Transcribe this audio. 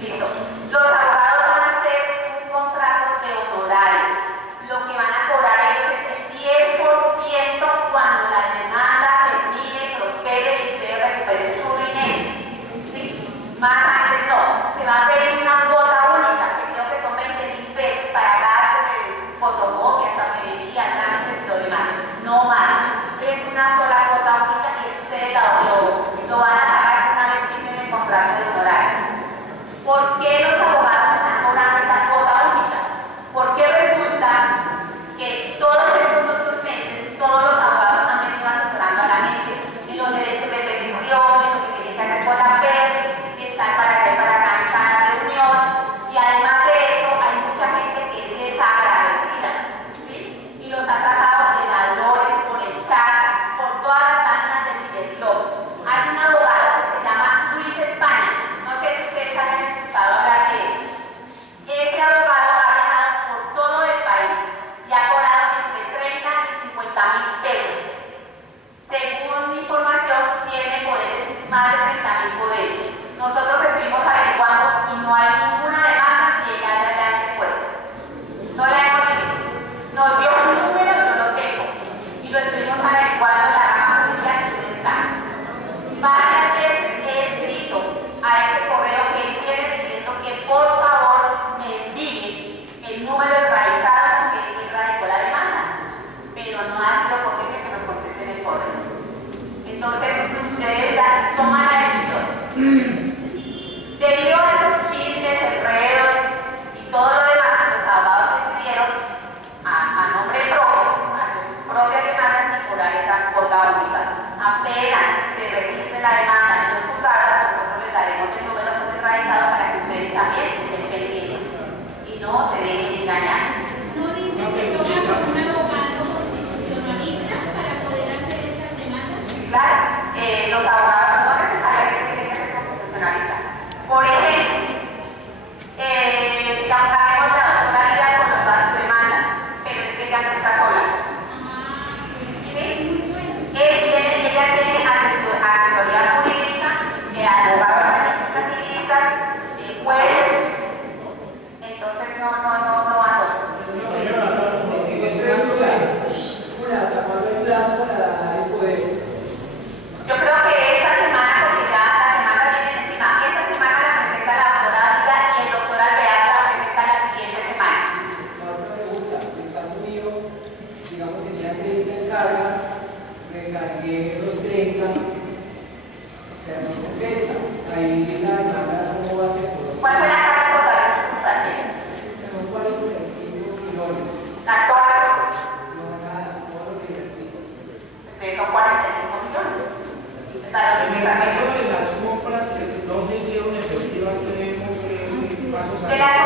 Listo. Los abogados van a hacer un contrato de honorarios. Lo que van a cobrar ellos es el 10% cuando la demanda termine, prospere y usted recupere su dinero. ¿Sí? Más antes no. Se va a pedir una cuota única, que creo que son 20.000 pesos para gastos de fotocopias, papelería, trámites y lo demás. No más. Es una sola cuota única y eso ustedes lo van a pagar una vez que tienen el contrato de honorarios. ¿Por qué los abogados están cobrando esta cuota única? Porque resulta que todos estos 8 meses, todos los abogados han venido asesorando a la gente en los derechos de petición, en lo que tienen que hacer con la PER, estar para acá y para acá en cada reunión, y además de eso hay mucha gente que es desagradecida, ¿sí? Y los ha tratado de dadores por el chat, por todas las páginas del Liberblog. Hay un abogado que se llama Luis España, no sé si ustedes hayan escuchado hablar de él. Ese abogado ha viajado por todo el país y ha cobrado entre 30 y 50.000 pesos. Según mi información, tiene poderes, más de 30.000 poderes. Nosotros estuvimos averiguando y no hay ninguna demanda que él haya interpuesto. No la hemos visto. Nos dio un número, yo lo tengo, y lo estuvimos averiguando en la rama judicial y no está. Varias veces he escrito a ese correo que él tiene diciendo que por favor me envíe el número de radicado porque él radicó la demanda, pero no ha sido posible que nos contesten el correo. Entonces, ustedes ya toman la decisión. Debido a esos chismes, enredos y todo lo demás, los abogados decidieron, a nombre propio, hacer sus propias demandas y cobrar esa cuota única. Apenas se registre la demanda en los juzgados, nosotros les daremos el número de radicado para que ustedes también estén pendientes y no se dejen engañar. ¿No dice que toca con un abogado constitucionalista para poder hacer esas demandas? Claro, los abogados no necesariamente tienen que ser constitucionalistas. Por ejemplo, digamos, sabemos la doctora Lida con todas sus demandas, pero es que ella no está sola. ¿Sí? Ella tiene asesoría jurídica, abogados administrativistas, jueces, entonces no va sola. ¿Hasta cuándo hay plazo para dar el poder? Yo creo que esta semana, porque ya la demanda viene encima, esta semana la presenta la doctora Vida y el doctor Alvear la presenta la siguiente semana. La otra pregunta, en el caso mío, digamos que ya crédito en carga, recargué los 30, o sea, son 60. Ahí la demanda, ¿cómo va a ser? ¿Cuál fue la carga total de sus sustancias? Son 45 millones. Las todas, No, nada, todo lo que invertí. ustedes son 45 millones. En el caso de las compras que no se hicieron efectivas, tenemos pasos De las